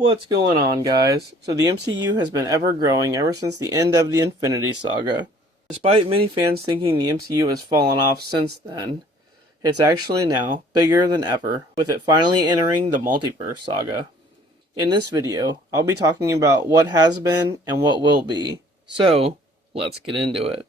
What's going on, guys? So the MCU has been ever growing ever since the end of the Infinity Saga. Despite many fans thinking the MCU has fallen off since then, it's actually now bigger than ever, with it finally entering the Multiverse Saga. In this video, I'll be talking about what has been and what will be. So, let's get into it.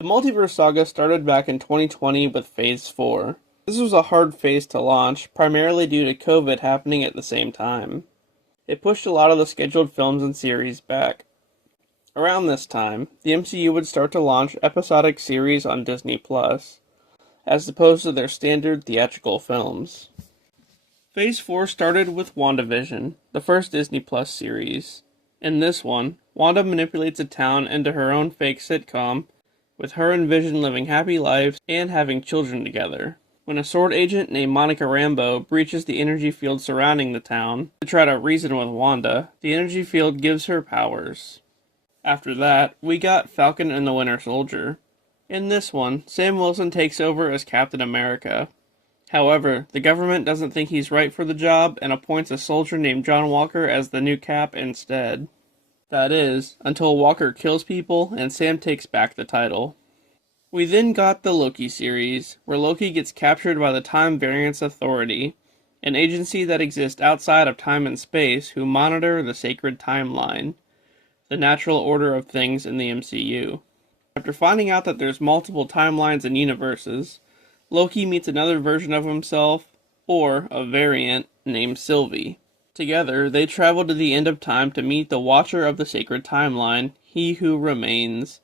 The Multiverse Saga started back in 2020 with Phase 4. This was a hard phase to launch, primarily due to COVID happening at the same time. It pushed a lot of the scheduled films and series back. Around this time, the MCU would start to launch episodic series on Disney+, as opposed to their standard theatrical films. Phase 4 started with WandaVision, the first Disney Plus series. In this one, Wanda manipulates a town into her own fake sitcom, with her and Vision living happy lives and having children together. When a sword agent named Monica Rambeau breaches the energy field surrounding the town to try to reason with Wanda, the energy field gives her powers. After that, we got Falcon and the Winter Soldier. In this one, Sam Wilson takes over as Captain America. However, the government doesn't think he's right for the job and appoints a soldier named John Walker as the new Cap instead. That is, until Walker kills people and Sam takes back the title. We then got the Loki series, where Loki gets captured by the Time Variance Authority, an agency that exists outside of time and space who monitor the sacred timeline, the natural order of things in the MCU. After finding out that there's multiple timelines and universes, Loki meets another version of himself, or a variant, named Sylvie. Together, they travel to the end of time to meet the Watcher of the Sacred Timeline, He Who Remains,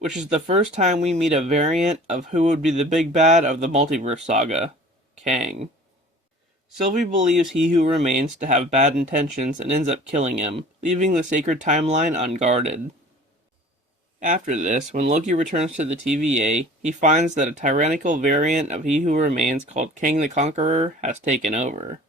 which is the first time we meet a variant of who would be the big bad of the Multiverse Saga, Kang. Sylvie believes He Who Remains to have bad intentions and ends up killing him, leaving the Sacred Timeline unguarded. After this, when Loki returns to the TVA, he finds that a tyrannical variant of He Who Remains called Kang the Conqueror has taken over.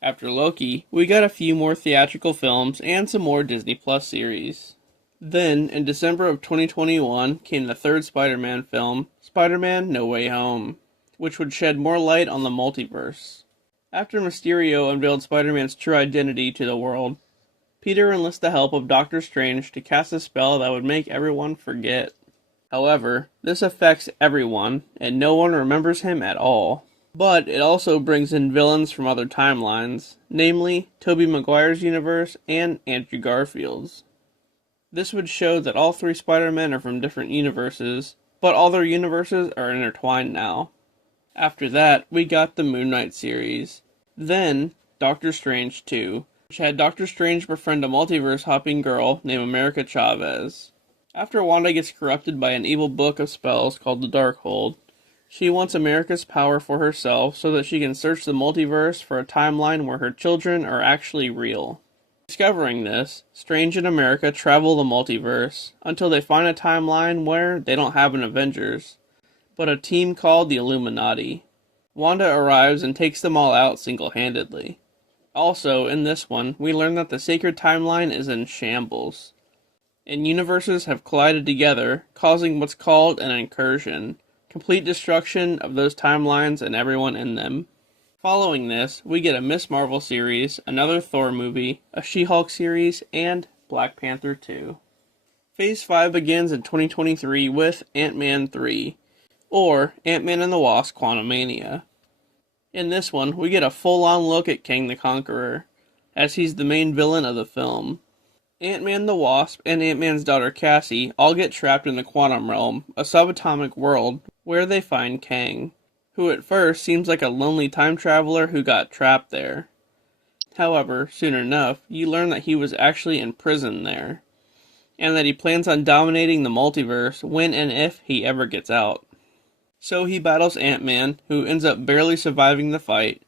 After Loki, we got a few more theatrical films and some more Disney Plus series. Then, in December of 2021, came the third Spider-Man film, Spider-Man No Way Home, which would shed more light on the multiverse. After Mysterio unveiled Spider-Man's true identity to the world, Peter enlists the help of Doctor Strange to cast a spell that would make everyone forget. However, this affects everyone, and no one remembers him at all. But it also brings in villains from other timelines, namely Tobey Maguire's universe and Andrew Garfield's. This would show that all three Spider-Men are from different universes, but all their universes are intertwined now. After that, we got the Moon Knight series. Then, Doctor Strange 2, which had Doctor Strange befriend a multiverse-hopping girl named America Chavez. After Wanda gets corrupted by an evil book of spells called the Darkhold, she wants America's power for herself so that she can search the multiverse for a timeline where her children are actually real. Discovering this, Strange and America travel the multiverse until they find a timeline where they don't have an Avengers, but a team called the Illuminati. Wanda arrives and takes them all out single-handedly. Also, in this one, we learn that the sacred timeline is in shambles, and universes have collided together, causing what's called an incursion, complete destruction of those timelines and everyone in them. Following this, we get a Ms. Marvel series, another Thor movie, a She-Hulk series, and Black Panther 2. Phase 5 begins in 2023 with Ant-Man 3, or Ant-Man and the Wasp: Quantumania. In this one, we get a full-on look at Kang the Conqueror, as he's the main villain of the film. Ant-Man the Wasp and Ant-Man's daughter Cassie all get trapped in the quantum realm, a subatomic world, where they find Kang, who at first seems like a lonely time traveler who got trapped there. However, soon enough, you learn that he was actually in prison there, and that he plans on dominating the multiverse when and if he ever gets out. So he battles Ant-Man, who ends up barely surviving the fight,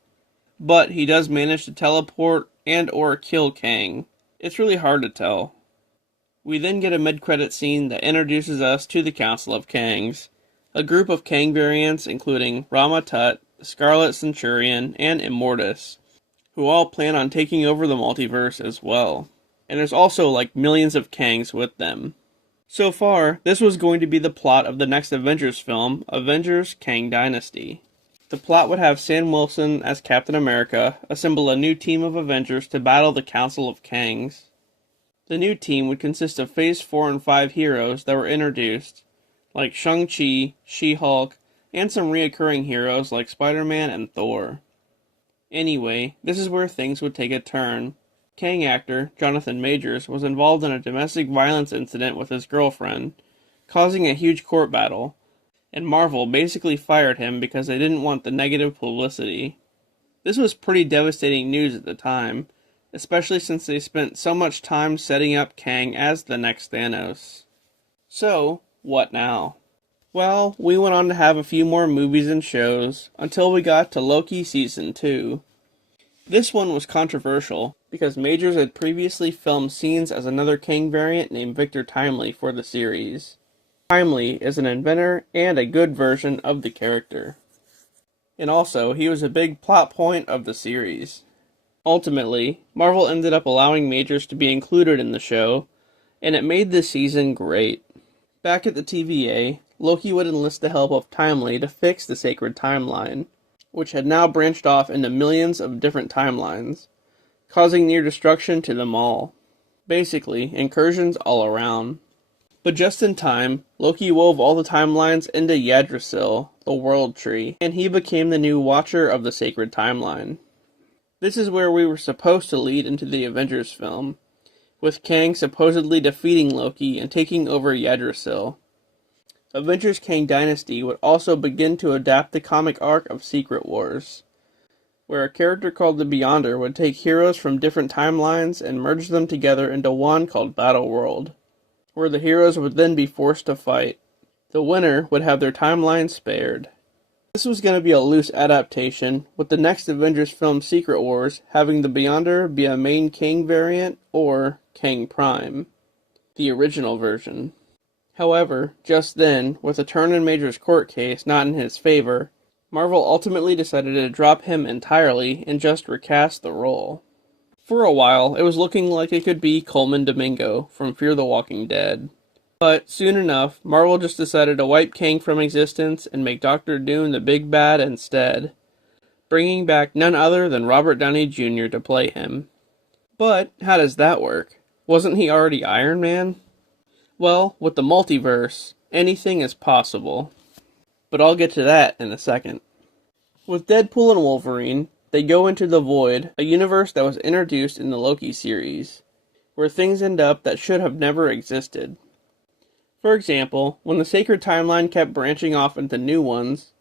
but he does manage to teleport and or kill Kang. It's really hard to tell. We then get a mid-credit scene that introduces us to the Council of Kangs, a group of Kang variants including Rama Tut, Scarlet Centurion, and Immortus, who all plan on taking over the multiverse as well. And there's also like millions of Kangs with them. So far, this was going to be the plot of the next Avengers film, Avengers Kang Dynasty. The plot would have Sam Wilson as Captain America assemble a new team of Avengers to battle the Council of Kangs. The new team would consist of Phase 4 and 5 heroes that were introduced, like Shang-Chi, She-Hulk, and some reoccurring heroes like Spider-Man and Thor. Anyway, this is where things would take a turn. Kang actor Jonathan Majors was involved in a domestic violence incident with his girlfriend, causing a huge court battle, and Marvel basically fired him because they didn't want the negative publicity. This was pretty devastating news at the time, especially since they spent so much time setting up Kang as the next Thanos. So, what now? Well, we went on to have a few more movies and shows, until we got to Loki Season 2. This one was controversial, because Majors had previously filmed scenes as another Kang variant named Victor Timely for the series. Timely is an inventor and a good version of the character. And also, he was a big plot point of the series. Ultimately, Marvel ended up allowing Majors to be included in the show, and it made this season great. Back at the TVA, Loki would enlist the help of Timely to fix the sacred timeline, which had now branched off into millions of different timelines, causing near destruction to them all. Basically, incursions all around. But just in time, Loki wove all the timelines into Yggdrasil, the World Tree, and he became the new Watcher of the Sacred Timeline. This is where we were supposed to lead into the Avengers film, with Kang supposedly defeating Loki and taking over Yggdrasil. Avengers Kang Dynasty would also begin to adapt the comic arc of Secret Wars, where a character called the Beyonder would take heroes from different timelines and merge them together into one called Battle World, where the heroes would then be forced to fight. The winner would have their timeline spared. This was going to be a loose adaptation, with the next Avengers film Secret Wars having the Beyonder be a main Kang variant or Kang Prime, the original version. However, just then, with a turn in Major's court case not in his favor, Marvel ultimately decided to drop him entirely and just recast the role. For a while, it was looking like it could be Coleman Domingo from Fear the Walking Dead. But soon enough, Marvel just decided to wipe Kang from existence and make Dr. Doom the big bad instead, bringing back none other than Robert Downey Jr. to play him. But how does that work? Wasn't he already Iron Man? Well, with the multiverse, anything is possible. But I'll get to that in a second. With Deadpool and Wolverine, they go into the Void, a universe that was introduced in the Loki series, where things end up that should have never existed. For example, when the sacred timeline kept branching off into new ones,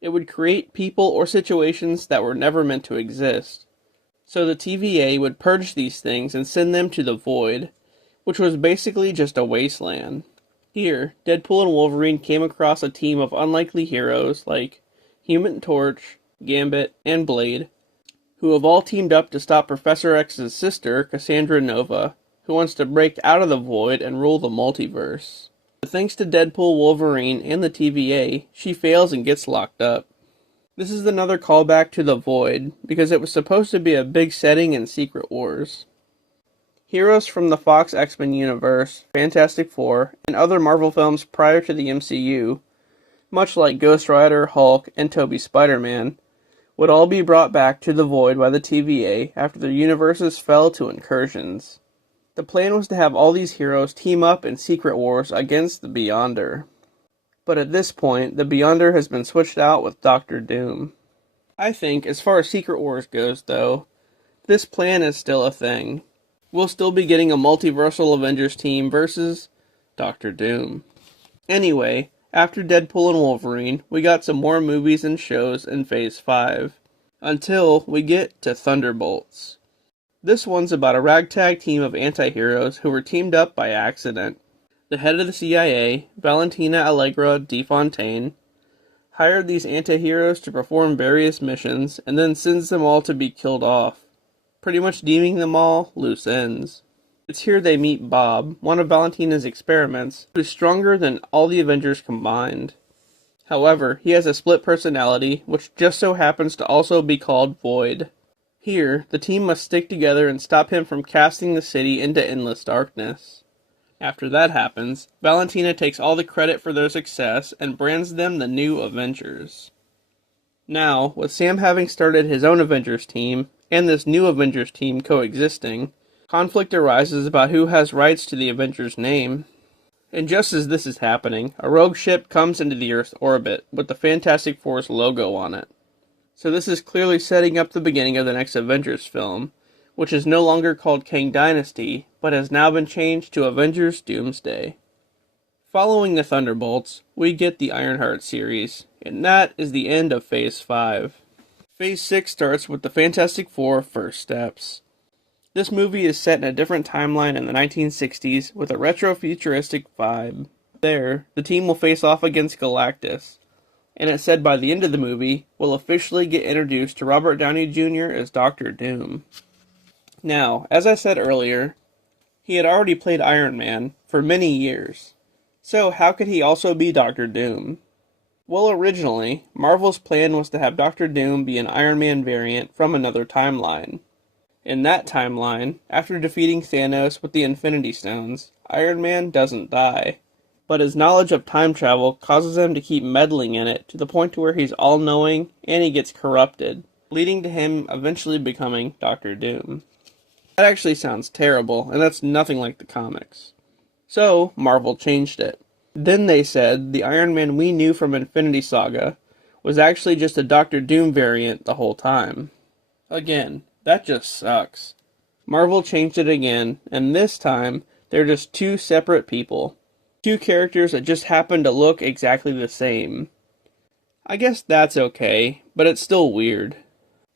it would create people or situations that were never meant to exist. So the TVA would purge these things and send them to the Void, which was basically just a wasteland. Here, Deadpool and Wolverine came across a team of unlikely heroes like Human Torch, Gambit, and Blade, who have all teamed up to stop Professor X's sister, Cassandra Nova, who wants to break out of the Void and rule the multiverse. But thanks to Deadpool, Wolverine, and the TVA, she fails and gets locked up. This is another callback to the Void, because it was supposed to be a big setting in Secret Wars. Heroes from the Fox X-Men universe, Fantastic Four, and other Marvel films prior to the MCU, much like Ghost Rider, Hulk, and Tobey's Spider-Man, would all be brought back to the Void by the TVA after their universes fell to incursions. The plan was to have all these heroes team up in Secret Wars against the Beyonder. But at this point, the Beyonder has been switched out with Dr. Doom. I think, as far as Secret Wars goes, though, this plan is still a thing. We'll still be getting a multiversal Avengers team versus Dr. Doom. Anyway, after Deadpool and Wolverine, we got some more movies and shows in Phase 5, until we get to Thunderbolts. This one's about a ragtag team of anti-heroes who were teamed up by accident. The head of the CIA, Valentina Allegra de Fontaine, hired these anti-heroes to perform various missions and then sends them all to be killed off. pretty much deeming them all loose ends. It's here they meet Bob, one of Valentina's experiments, who is stronger than all the Avengers combined. However, he has a split personality, which just so happens to also be called Void. Here, the team must stick together and stop him from casting the city into endless darkness. After that happens, Valentina takes all the credit for their success and brands them the new Avengers. Now, with Sam having started his own Avengers team, and this new Avengers team coexisting, conflict arises about who has rights to the Avengers name. And just as this is happening, a rogue ship comes into the Earth's orbit with the Fantastic Four's logo on it. So this is clearly setting up the beginning of the next Avengers film, which is no longer called Kang Dynasty, but has now been changed to Avengers Doomsday. Following the Thunderbolts, we get the Ironheart series, and that is the end of Phase 5. Phase 6 starts with the Fantastic Four First Steps. This movie is set in a different timeline in the 1960s with a retro-futuristic vibe. There, the team will face off against Galactus, and it's said by the end of the movie, we'll officially get introduced to Robert Downey Jr. as Doctor Doom. Now, as I said earlier, he had already played Iron Man for many years, so how could he also be Doctor Doom? Well, originally, Marvel's plan was to have Doctor Doom be an Iron Man variant from another timeline. In that timeline, after defeating Thanos with the Infinity Stones, Iron Man doesn't die. But his knowledge of time travel causes him to keep meddling in it to the point to where he's all-knowing and he gets corrupted, leading to him eventually becoming Doctor Doom. That actually sounds terrible, and that's nothing like the comics. So, Marvel changed it. Then they said the Iron Man we knew from Infinity Saga was actually just a Doctor Doom variant the whole time. Again, that just sucks. Marvel changed it again, and this time, they're just two separate people. Two characters that just happen to look exactly the same. I guess that's okay, but it's still weird.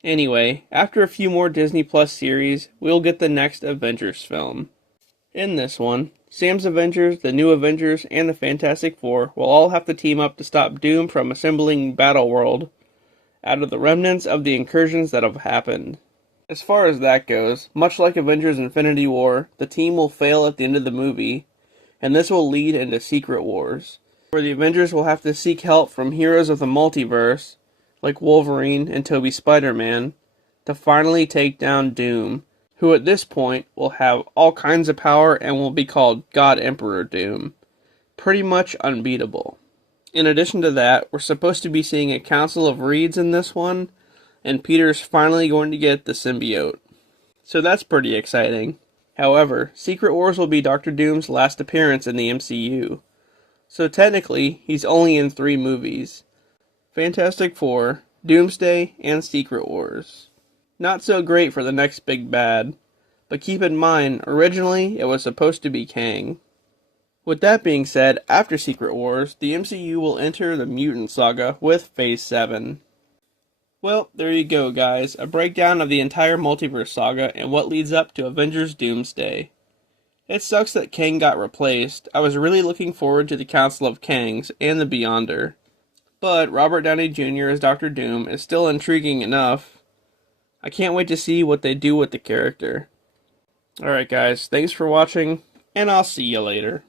Anyway, after a few more Disney Plus series, we'll get the next Avengers film. In this one, Sam's Avengers, the New Avengers, and the Fantastic Four will all have to team up to stop Doom from assembling Battleworld out of the remnants of the incursions that have happened. As far as that goes, much like Avengers Infinity War, the team will fail at the end of the movie, and this will lead into Secret Wars, where the Avengers will have to seek help from heroes of the multiverse, like Wolverine and Tobey Spider-Man, to finally take down Doom, who at this point will have all kinds of power and will be called God Emperor Doom. Pretty much unbeatable. In addition to that, we're supposed to be seeing a Council of Reeds in this one, and Peter's finally going to get the symbiote. So that's pretty exciting. However, Secret Wars will be Doctor Doom's last appearance in the MCU. So technically, he's only in 3 movies. Fantastic Four, Doomsday, and Secret Wars. Not so great for the next big bad, but keep in mind, originally it was supposed to be Kang. With that being said, after Secret Wars, the MCU will enter the Mutant Saga with Phase 7. Well, there you go guys, a breakdown of the entire Multiverse Saga and what leads up to Avengers Doomsday. It sucks that Kang got replaced. I was really looking forward to the Council of Kangs and the Beyonder. But Robert Downey Jr. as Doctor Doom is still intriguing enough. I can't wait to see what they do with the character. Alright guys, thanks for watching, and I'll see you later.